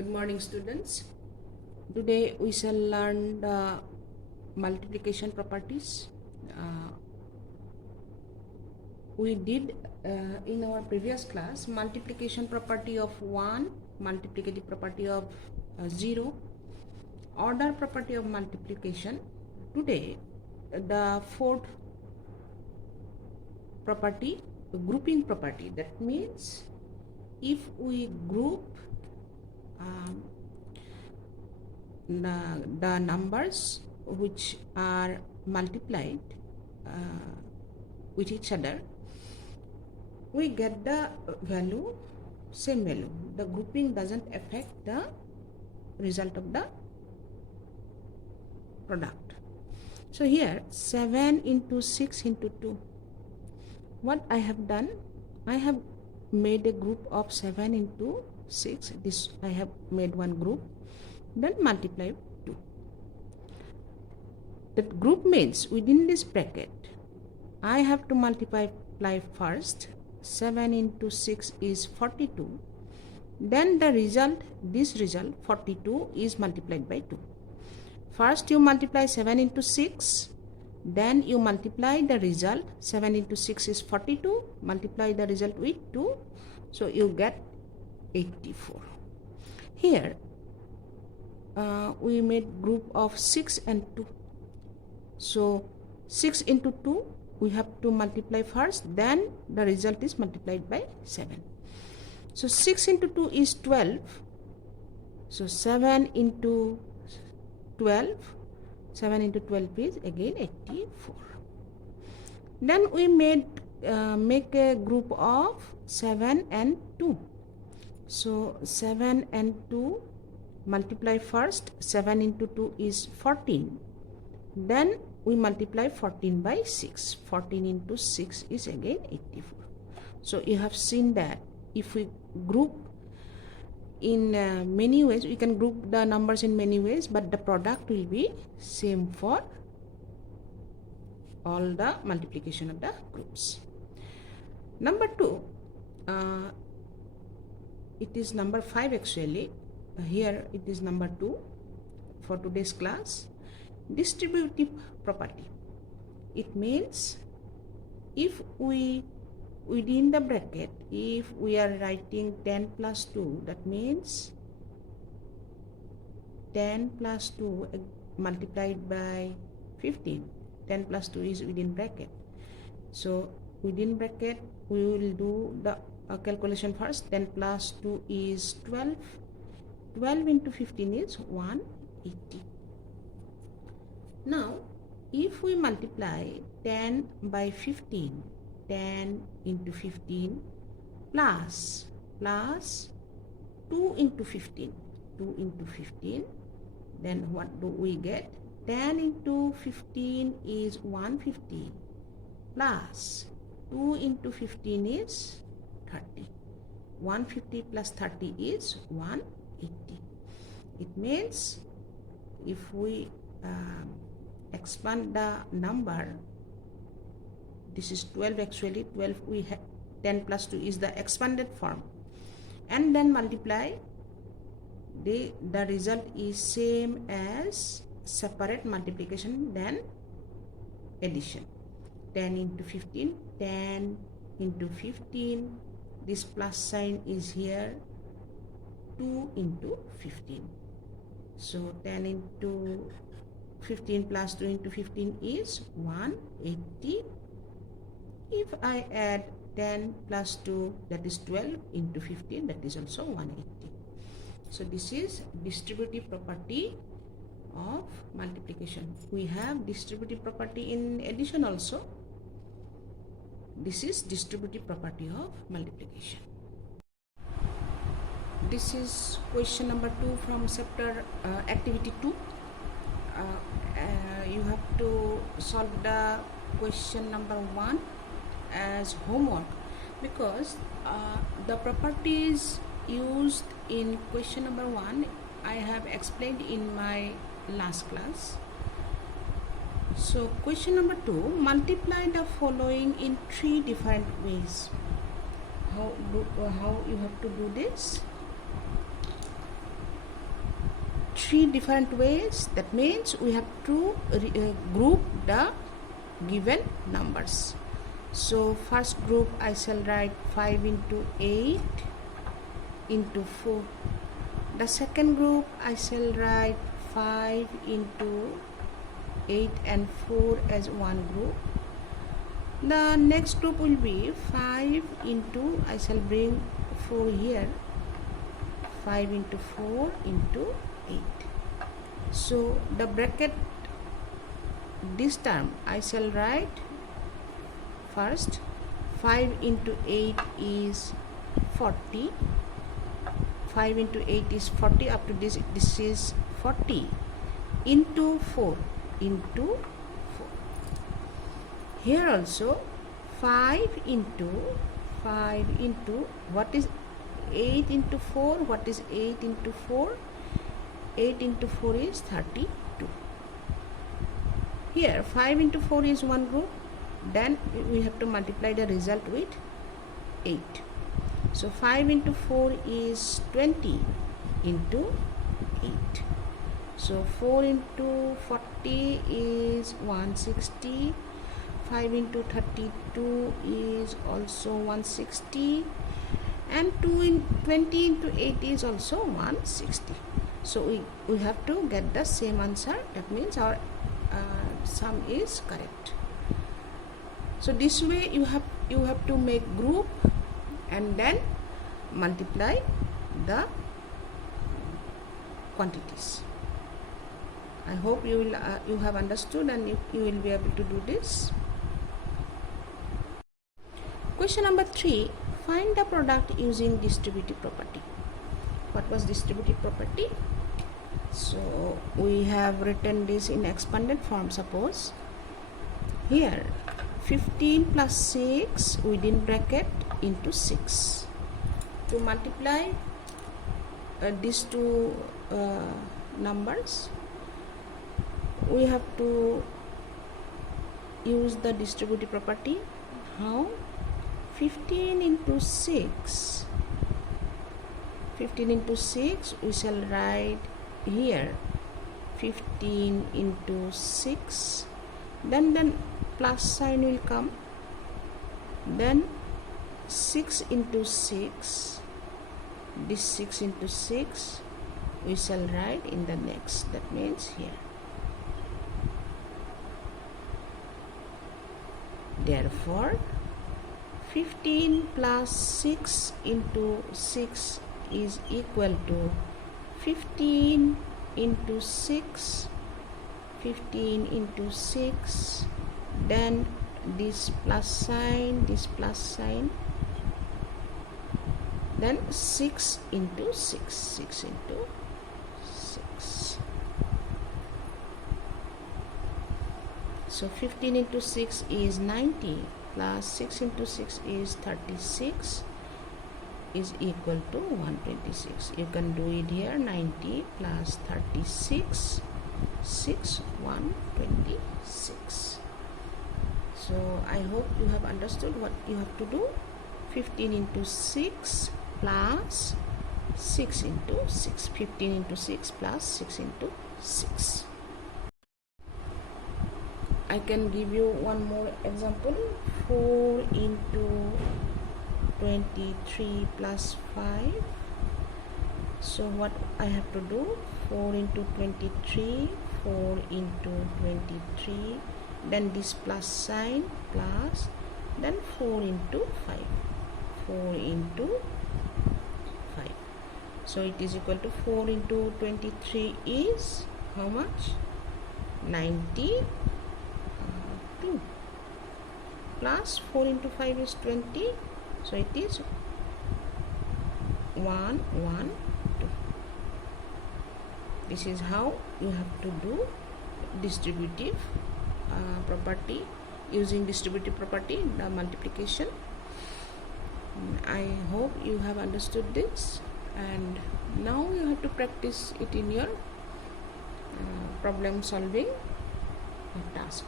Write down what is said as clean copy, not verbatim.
Good morning, students. Today we shall learn the multiplication properties. We did in our previous class multiplication property of 1, multiplicative property of 0, order property of multiplication. Today the fourth property, grouping property. That means if we group the numbers which are multiplied with each other, we get the value, same value. The grouping doesn't affect the result of the product. So here 7 into 6 into 2. What I have done, I have made a group of 7 into 6. This I have made one group, then multiply 2. That group means within this bracket I have to multiply first. 7 into 6 is 42. Then the result, this result 42 is multiplied by 2. First you multiply 7 into 6, then you multiply the result. 7 into 6 is 42, multiply the result with 2, so you get 84. Here we made group of 6 and 2. So 6 into 2 we have to multiply first, then the result is multiplied by 7. So 6 into 2 is 12. So 7 into 12, 7 into 12 is again 84. Then we make a group of 7 and 2. So 7 and 2 multiply first. 7 into 2 is 14. Then we multiply 14 by 6. 14 into 6 is again 84. So you have seen that if we group in many ways, we can group the numbers in many ways, but the product will be same for all the multiplication of the groups. Number 2, it is number 5 actually. Here it is number 2 for today's class. Distributive property. It means if we within the bracket, if we are writing 10 plus 2, that means 10 plus 2 multiplied by 15. 10 plus 2 is within bracket. So within bracket we will do the calculation first. 10 plus 2 is 12. 12 into 15 is 180. Now if we multiply 10 by 15, 10 into 15 plus 2 into 15, 2 into 15, then what do we get? 10 into 15 is 150 plus 2 into 15 is 30. 150 plus 30 is 180. It means if we expand the number, this is 12 actually. 12 we have 10 plus 2 is the expanded form, and then multiply, the result is same as separate multiplication then addition. 10 into 15, 10 into 15, this plus sign is here, 2 into 15. So 10 into 15 plus 2 into 15 is 180. If I add 10 plus 2, that is 12 into 15, that is also 180. So this is distributive property of multiplication. We have distributive property in addition also. This is distributive property of multiplication. This is question number 2 from chapter activity 2. You have to solve the question number 1 as homework, because the properties used in question number 1 I have explained in my last class. So question number 2, multiply the following in 3 different ways. How you have to do this? three different ways. That means we have to group the given numbers. So first group I shall write 5 into 8 into 4. The second group I shall write 5 into 8 and 4 as one group. The next group will be 5 into, I shall bring 4 here, 5 into 4 into 8. So the bracket, this term I shall write first 5 into 8 is 40. 5 into 8 is 40. Up to this is 40 into 4 into 4. Here also 5 into what is 8 into 4? What is 8 into 4? 8 into 4 is 32. Here 5 into 4 is one group. Then we have to multiply the result with 8. So 5 into 4 is 20 into 8. So 4 into 40 is 160. 5 into 32 is also 160. And 20 into 8 is also 160. So we have to get the same answer. That means our sum is correct. So this way you have to make group and then multiply the quantities. I hope you have understood and you will be able to do this. Question number 3. Find the product using distributive property. What was distributive property? So we have written this in expanded form. Suppose here 15 plus 6 within bracket into 6. To multiply these two numbers, we have to use the distributive property. How? 15 into 6. 15 into 6 we shall write here 15 into 6. Then plus sign will come. Then 6 into 6. This 6 into 6 we shall write in the next. That means here. Therefore 15 plus 6 into 6 is equal to 15 into 6. 15 into 6. Then this plus sign, then 6 into 6. 6 into 6. So 15 into 6 is 90 plus 6 into 6 is 36 is equal to 126. You can do it here. 90 plus 36, 126. So I hope you have understood what you have to do. 15 into 6 plus 6 into 6. 15 into 6 plus 6 into 6. I can give you one more example. 4 into 23 plus 5. So what I have to do? 4 into 23, 4 into 23, then this plus sign, plus, then 4 into 5. 4 into 5. So it is equal to 4 into 23 is how much? 92. Plus 4 into 5 is 20. So it is 112. This is how you have to do distributive property. Using distributive property, the multiplication. I hope you have understood this, and now you have to practice it in your problem solving task.